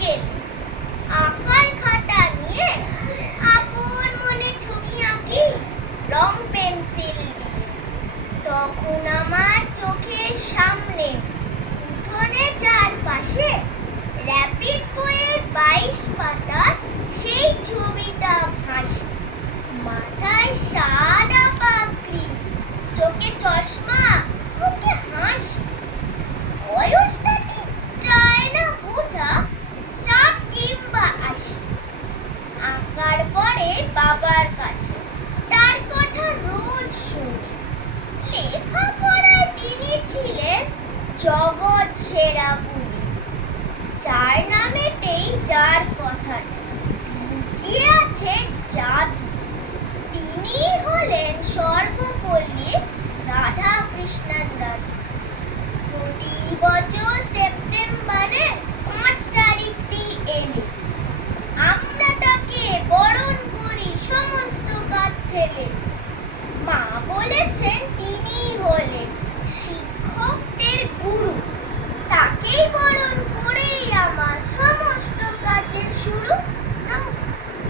বিকেল আঁকার খাতা নিয়ে আপন মনে ছবি আঁকি, রং পেন্সিল দিয়ে তখন আমার চোখের সামনে উঠোনে চারপাশে র্যাপিড বইয়ের বাইশ পাতার জগৎ সেরা মুনি যার নামেতেই যার কথা। লুকিয়ে